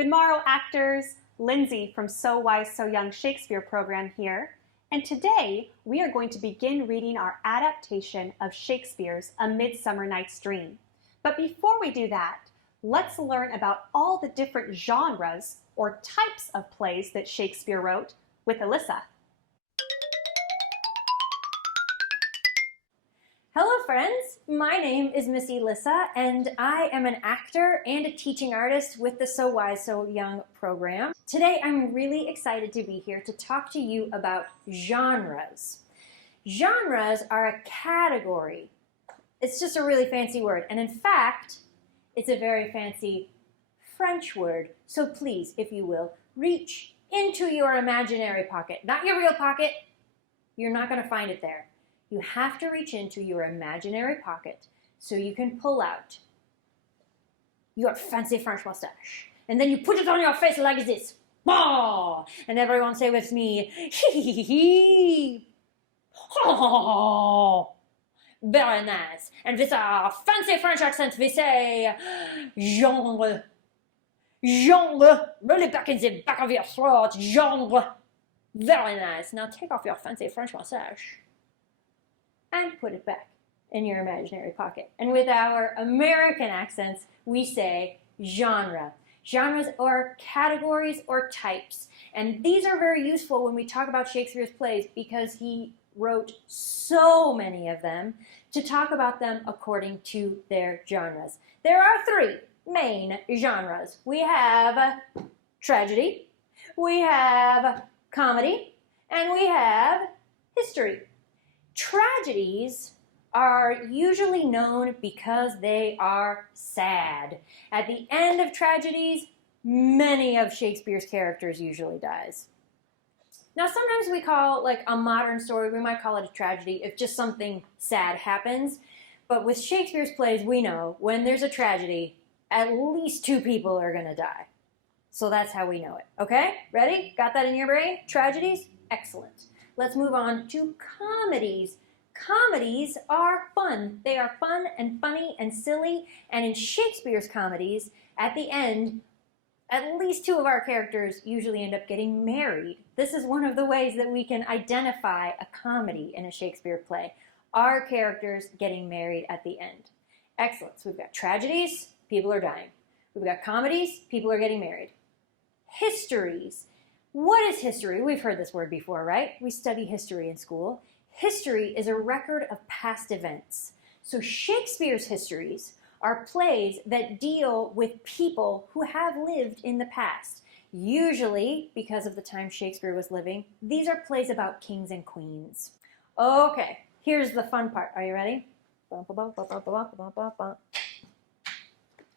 Good morrow, actors. Lindsay from So Wise, So Young Shakespeare program here. And today we are going to begin reading our adaptation of Shakespeare's A Midsummer Night's Dream. But before we do that, let's learn about all the different genres or types of plays that Shakespeare wrote with Alyssa. Hello friends, my name is Miss Alyssa and I am an actor and a teaching artist with the So Wise, So Young program. Today I'm really excited to be here to talk to you about genres. Genres are a category. It's just a really fancy word, and in fact, it's a very fancy French word. So please, if you will, reach into your imaginary pocket, not your real pocket. You're not going to find it there. You have to reach into your imaginary pocket so you can pull out your fancy French mustache. And then you put it on your face like this. Oh! And everyone say with me, hee hee hee hee. Oh! Very nice. And with our fancy French accent, we say, genre. Genre. Roll it back in the back of your throat. Genre. Very nice. Now take off your fancy French mustache and put it back in your imaginary pocket. And with our American accents, we say genre. Genres are categories or types. And these are very useful when we talk about Shakespeare's plays because he wrote so many of them to talk about them according to their genres. There are three main genres. We have tragedy, we have comedy, and we have history. Tragedies are usually known because they are sad. At the end of tragedies, many of Shakespeare's characters usually dies. Now sometimes we call, like a modern story, we might call it a tragedy if just something sad happens. But with Shakespeare's plays, we know when there's a tragedy, at least 2 people are going to die. So that's how we know it. Okay? Ready? Got that in your brain? Tragedies? Excellent. Let's move on to comedies. Comedies are fun. They are fun and funny and silly. And in Shakespeare's comedies, at the end, at least 2 of our characters usually end up getting married. This is one of the ways that we can identify a comedy in a Shakespeare play. Our characters getting married at the end. Excellent. So we've got tragedies, people are dying. We've got comedies, people are getting married. Histories. What is history? We've heard this word before, right? We study history in school. History is a record of past events. So Shakespeare's histories are plays that deal with people who have lived in the past. Usually, because of the time Shakespeare was living, these are plays about kings and queens. Okay, here's the fun part. Are you ready?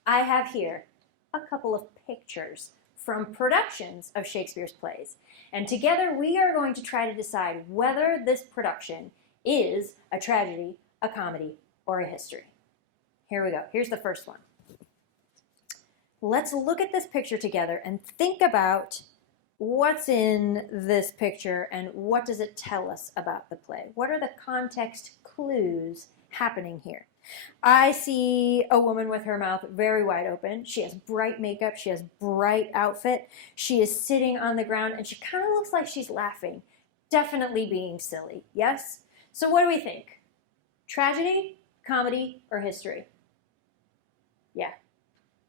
I have here a couple of pictures from productions of Shakespeare's plays. And together we are going to try to decide whether this production is a tragedy, a comedy, or a history. Here we go. Here's the first one. Let's look at this picture together and think about what's in this picture and what does it tell us about the play. What are the context clues happening here? I see a woman with her mouth very wide open. She has bright makeup. She has bright outfit. She is sitting on the ground and she kind of looks like she's laughing. Definitely being silly. Yes? So what do we think? Tragedy, comedy, or history? Yeah,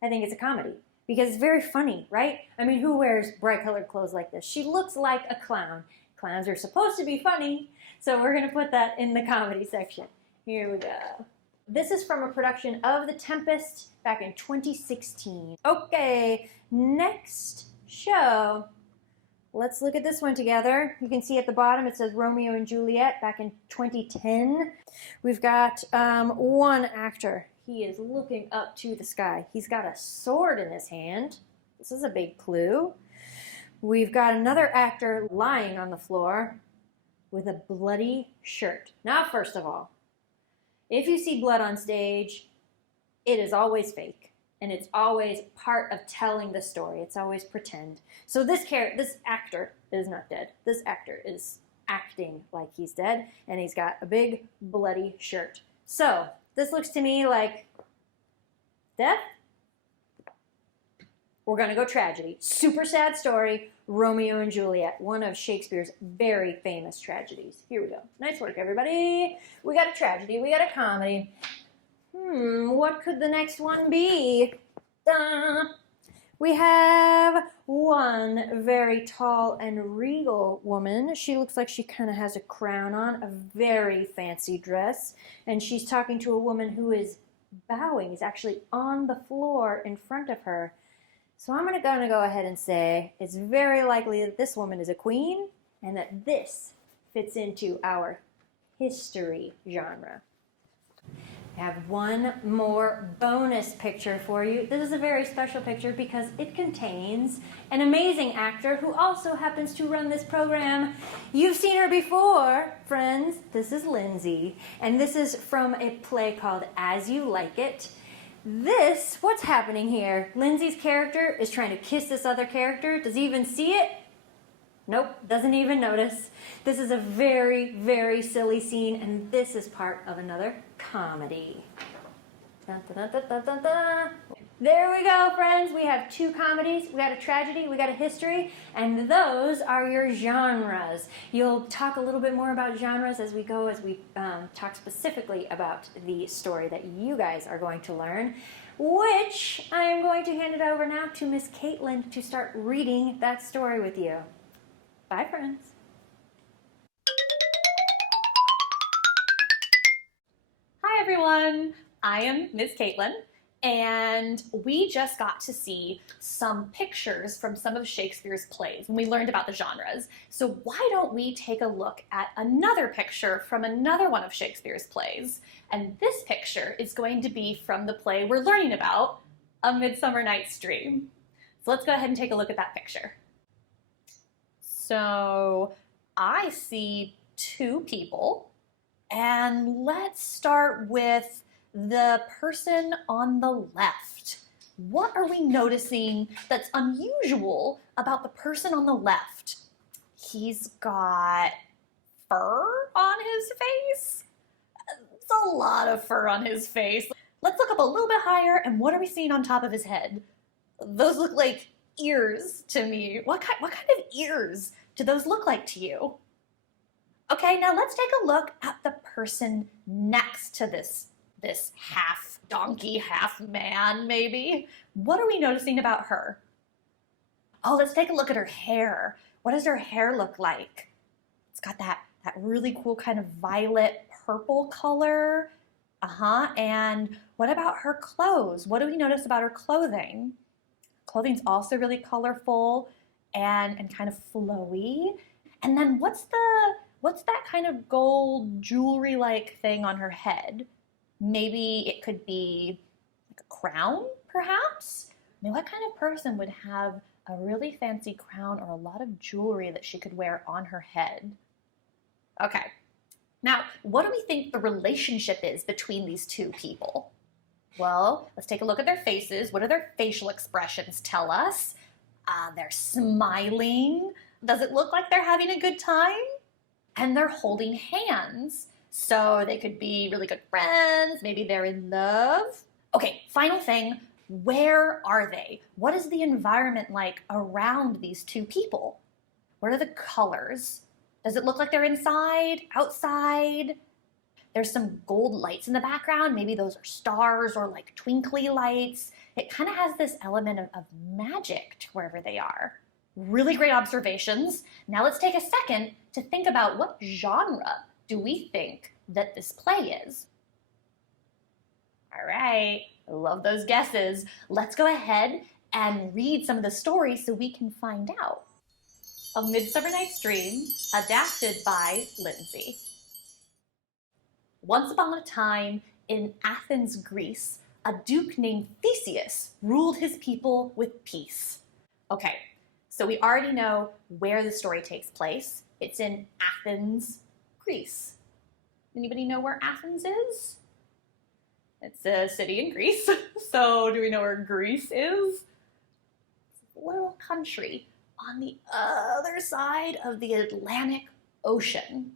I think it's a comedy because it's very funny, right? I mean, who wears bright colored clothes like this? She looks like a clown. Clowns are supposed to be funny, so we're going to put that in the comedy section. Here we go. This is from a production of The Tempest back in 2016. Okay, next show. Let's look at this one together. You can see at the bottom it says Romeo and Juliet back in 2010. We've got one actor. He is looking up to the sky. He's got a sword in his hand. This is a big clue. We've got another actor lying on the floor with a bloody shirt. Now, first of all, if you see blood on stage, it is always fake, and it's always part of telling the story. It's always pretend. So this actor is not dead. This actor is acting like he's dead, and he's got a big bloody shirt. So this looks to me like death. We're gonna go tragedy. Super sad story, Romeo and Juliet, one of Shakespeare's very famous tragedies. Here we go. Nice work, everybody. We got a tragedy, we got a comedy. What could the next one be? We have one very tall and regal woman. She looks like she kind of has a crown on, a very fancy dress, and she's talking to a woman who is bowing. He's actually on the floor in front of her. So I'm gonna go ahead and say it's very likely that this woman is a queen and that this fits into our history genre. I have one more bonus picture for you. This is a very special picture because it contains an amazing actor who also happens to run this program. You've seen her before, friends. This is Lindsay, and this is from a play called As You Like It. What's happening here? Lindsay's character is trying to kiss this other character. Does he even see it? Nope, doesn't even notice. This is a very, very silly scene, and this is part of another comedy. Dun, dun, dun, dun, dun, dun. There we go, friends. We have two comedies. We got a tragedy, we got a history, and those are your genres. You'll talk a little bit more about genres as we go, as we talk specifically about the story that you guys are going to learn, which I am going to hand it over now to Miss Caitlin to start reading that story with you. Bye, friends. Hi, everyone. I am Ms. Caitlin, and we just got to see some pictures from some of Shakespeare's plays when we learned about the genres. So why don't we take a look at another picture from another one of Shakespeare's plays? And this picture is going to be from the play we're learning about, A Midsummer Night's Dream. So let's go ahead and take a look at that picture. So I see two people, and let's start with the person on the left. What are we noticing that's unusual about the person on the left? He's got fur on his face. It's a lot of fur on his face. Let's look up a little bit higher, and what are we seeing on top of his head? Those look like ears to me. What kind of ears do those look like to you? Okay, now let's take a look at the person next to this half donkey, half man, maybe. What are we noticing about her? Oh, let's take a look at her hair. What does her hair look like? It's got that really cool kind of violet purple color. And what about her clothes? What do we notice about her clothing? Clothing's also really colorful and kind of flowy. And then what's that kind of gold jewelry-like thing on her head? Maybe it could be like a crown, perhaps? I mean, what kind of person would have a really fancy crown or a lot of jewelry that she could wear on her head? Okay, now what do we think the relationship is between these two people? Well, let's take a look at their faces. What do their facial expressions tell us? They're smiling. Does it look like they're having a good time? And they're holding hands. So they could be really good friends. Maybe they're in love. Okay, final thing. Where are they? What is the environment like around these two people? What are the colors? Does it look like they're inside, outside? There's some gold lights in the background. Maybe those are stars or like twinkly lights. It kind of has this element of magic to wherever they are. Really great observations. Now let's take a second to think about what genre do we think that this play is? All right, love those guesses. Let's go ahead and read some of the stories so we can find out. A Midsummer Night's Dream, adapted by Lindsay. Once upon a time, in Athens, Greece, a duke named Theseus ruled his people with peace. Okay, so we already know where the story takes place. It's in Athens, Greece. Anybody know where Athens is? It's a city in Greece. So do we know where Greece is? It's a little country on the other side of the Atlantic Ocean.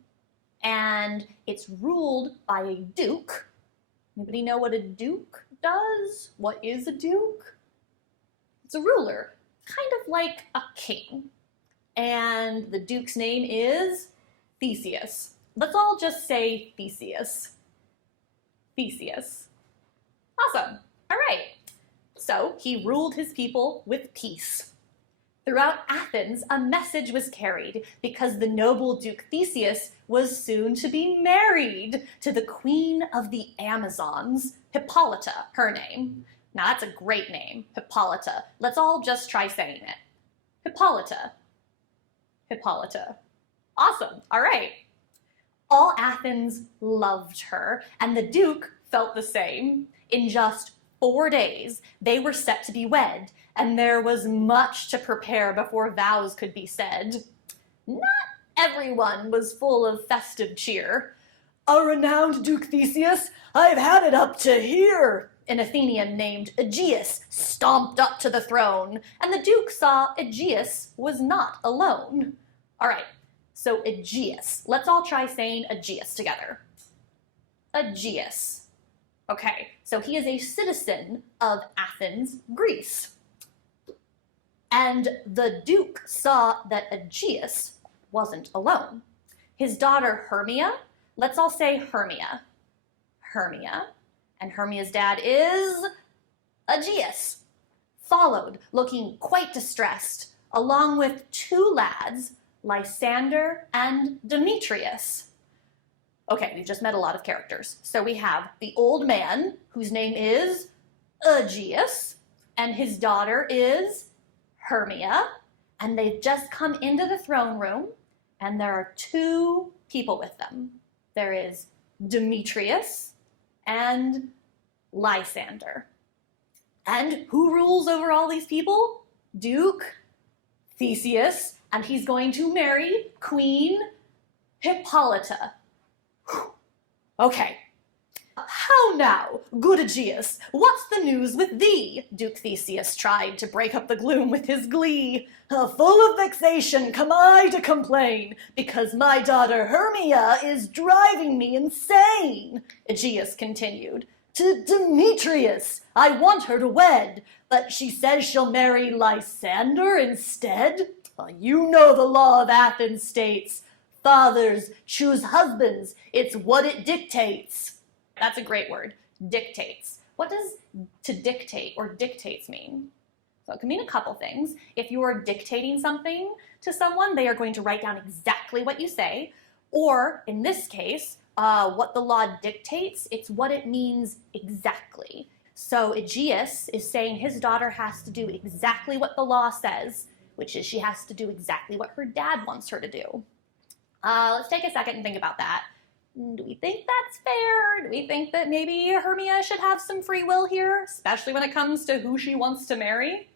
And it's ruled by a duke. Anybody know what a duke does? What is a duke? It's a ruler, kind of like a king. And the duke's name is Theseus. Let's all just say Theseus. Theseus. Awesome. All right. So he ruled his people with peace. Throughout Athens, a message was carried because the noble Duke Theseus was soon to be married to the queen of the Amazons, Hippolyta, her name. Now that's a great name, Hippolyta. Let's all just try saying it. Hippolyta. Hippolyta. Awesome. All right. All Athens loved her, and the Duke felt the same. In just 4 days, they were set to be wed, and there was much to prepare before vows could be said. Not everyone was full of festive cheer. "A renowned Duke Theseus, I've had it up to here," an Athenian named Aegeus stomped up to the throne, and the Duke saw Aegeus was not alone. All right, so Aegeus. Let's all try saying Aegeus together. Aegeus. Okay, so he is a citizen of Athens, Greece. And the Duke saw that Aegeus wasn't alone. His daughter Hermia, let's all say Hermia. Hermia, and Hermia's dad is Aegeus, followed, looking quite distressed, along with 2 lads, Lysander and Demetrius. Okay, we've just met a lot of characters. So we have the old man, whose name is Aegeus, and his daughter is Hermia, and they've just come into the throne room, and there are 2 people with them. There is Demetrius and Lysander. And who rules over all these people? Duke Theseus, and he's going to marry Queen Hippolyta. Okay. "How now, good Aegeus, what's the news with thee?" Duke Theseus tried to break up the gloom with his glee. "Full of vexation come I to complain, because my daughter Hermia is driving me insane," Aegeus continued. "To Demetrius I want her to wed, but she says she'll marry Lysander instead. Well, you know the law of Athens states, fathers choose husbands, it's what it dictates." That's a great word, dictates. What does to dictate or dictates mean? So it can mean a couple things. If you are dictating something to someone, they are going to write down exactly what you say. Or in this case, what the law dictates, it's what it means exactly. So Aegeus is saying his daughter has to do exactly what the law says, which is she has to do exactly what her dad wants her to do. Let's take a second and think about that. Do we think that's fair? Do we think that maybe Hermia should have some free will here, especially when it comes to who she wants to marry?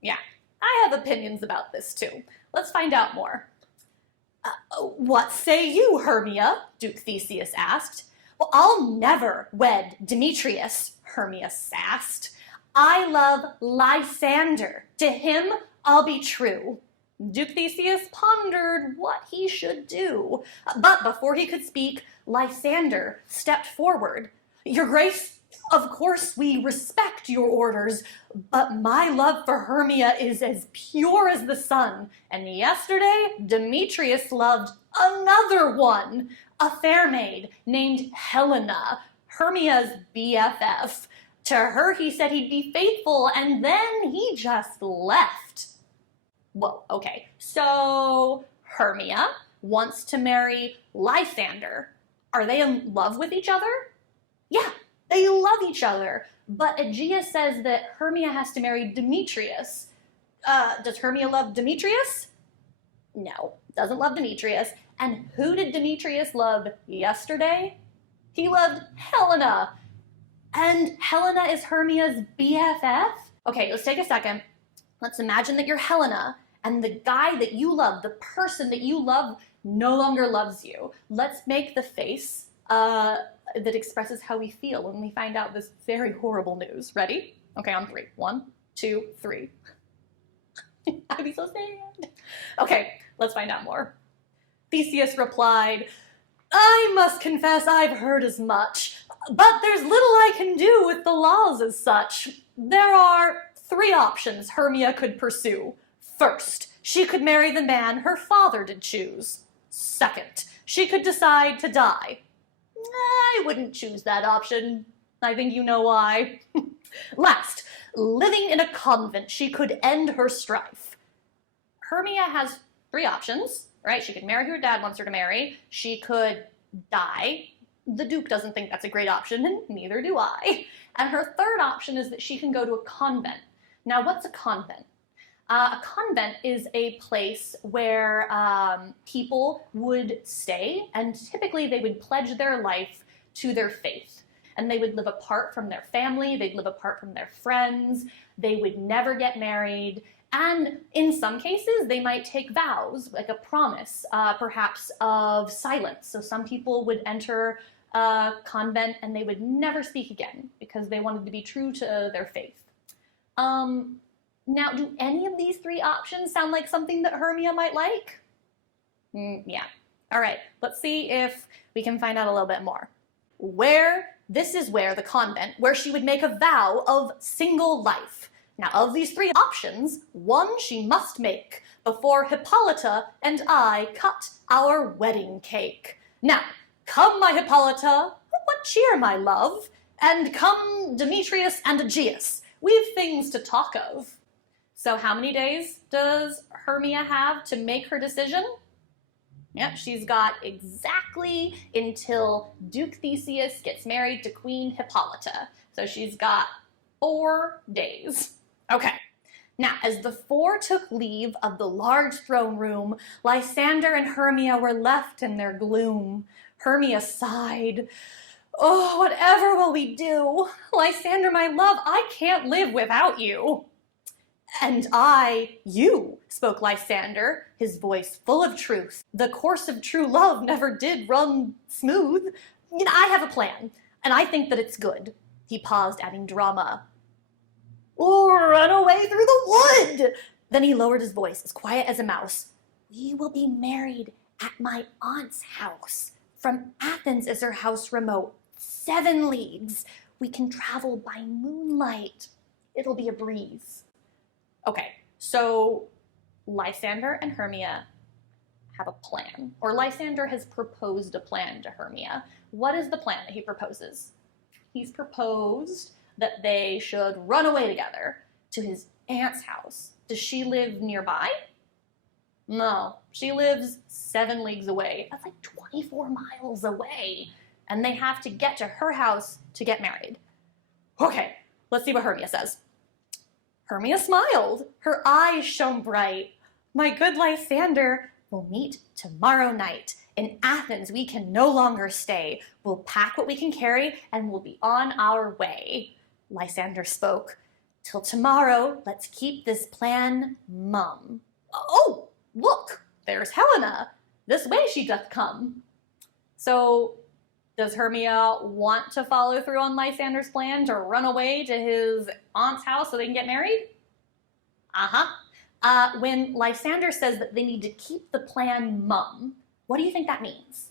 Yeah, I have opinions about this too. Let's find out more. "What say you, Hermia?" Duke Theseus asked. "Well, I'll never wed Demetrius," Hermia sassed. "I love Lysander. To him, I'll be true." Duke Theseus pondered what he should do. But before he could speak, Lysander stepped forward. "Your Grace, of course we respect your orders, but my love for Hermia is as pure as the sun, and yesterday Demetrius loved another one, a fair maid named Helena, Hermia's BFF. To her he said he'd be faithful, and then he just left." Whoa, okay, so Hermia wants to marry Lysander. Are they in love with each other? Yeah, they love each other, but Aegeus says that Hermia has to marry Demetrius. Does Hermia love Demetrius? No, doesn't love Demetrius. And who did Demetrius love yesterday? He loved Helena. And Helena is Hermia's BFF? Okay, let's take a second. Let's imagine that you're Helena, and the guy that you love, the person that you love, no longer loves you. Let's make the face that expresses how we feel when we find out this very horrible news. Ready? Okay, on 3. 1, 2, 3. I'd be so sad. Okay, let's find out more. Theseus replied, "I must confess I've heard as much, but there's little I can do with the laws as such. There are 3 options Hermia could pursue. First, she could marry the man her father did choose. Second, she could decide to die. I wouldn't choose that option. I think you know why. Last, living in a convent, she could end her strife. Hermia has 3 options, right? She could marry who her dad wants her to marry. She could die. The Duke doesn't think that's a great option, and neither do I. And her third option is that she can go to a convent. Now, what's a convent? A convent is a place where people would stay, and typically they would pledge their life to their faith. And they would live apart from their family, they'd live apart from their friends, they would never get married, and in some cases they might take vows, like a promise, perhaps of silence. So some people would enter a convent and they would never speak again because they wanted to be true to their faith. Now, do any of these 3 options sound like something that Hermia might like? Yeah. All right, let's see if we can find out a little bit more. This is where the convent, where she would make a vow of single life. Now, of these 3 options, one she must make before Hippolyta and I cut our wedding cake. Now, come, my Hippolyta, what cheer, my love, and come, Demetrius and Aegeus, we've things to talk of. So how many days does Hermia have to make her decision? Yep, she's got exactly until Duke Theseus gets married to Queen Hippolyta. So she's got 4 days. Okay. Now, as the 4 took leave of the large throne room, Lysander and Hermia were left in their gloom. Hermia sighed. Oh, whatever will we do? Lysander, my love, I can't live without you. And you, spoke Lysander, his voice full of truth. The course of true love never did run smooth. I have a plan, and I think that it's good. He paused, adding drama. Or run away through the wood. Then he lowered his voice, as quiet as a mouse. We will be married at my aunt's house. From Athens is her house remote, 7 leagues. We can travel by moonlight. It'll be a breeze. Okay, so Lysander and Hermia have a plan, or Lysander has proposed a plan to Hermia. What is the plan that he proposes? He's proposed that they should run away together to his aunt's house. Does she live nearby? No, she lives 7 leagues away. That's like 24 miles away. And they have to get to her house to get married. Okay, let's see what Hermia says. Hermia smiled. Her eyes shone bright. My good Lysander, we'll meet tomorrow night. In Athens, we can no longer stay. We'll pack what we can carry and we'll be on our way. Lysander spoke. Till tomorrow, let's keep this plan mum. Oh, look, there's Helena. This way she doth come. So, does Hermia want to follow through on Lysander's plan to run away to his aunt's house so they can get married? When Lysander says that they need to keep the plan mum, what do you think that means?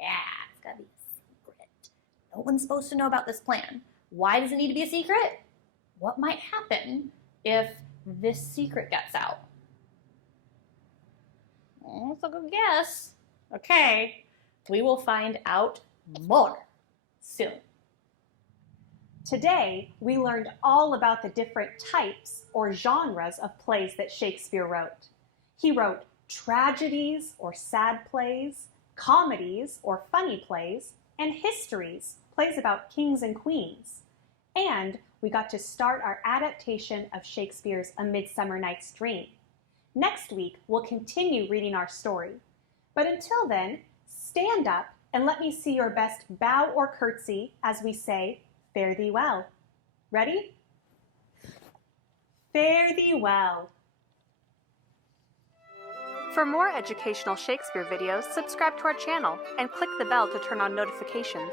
Yeah, it's gotta be a secret. No one's supposed to know about this plan. Why does it need to be a secret? What might happen if this secret gets out? That's a good guess. Okay, we will find out more soon. Today, we learned all about the different types or genres of plays that Shakespeare wrote. He wrote tragedies or sad plays, comedies or funny plays, and histories, plays about kings and queens. And we got to start our adaptation of Shakespeare's A Midsummer Night's Dream. Next week, we'll continue reading our story. But until then, stand up and let me see your best bow or curtsy as we say, fare thee well. Ready? Fare thee well. For more educational Shakespeare videos, subscribe to our channel and click the bell to turn on notifications.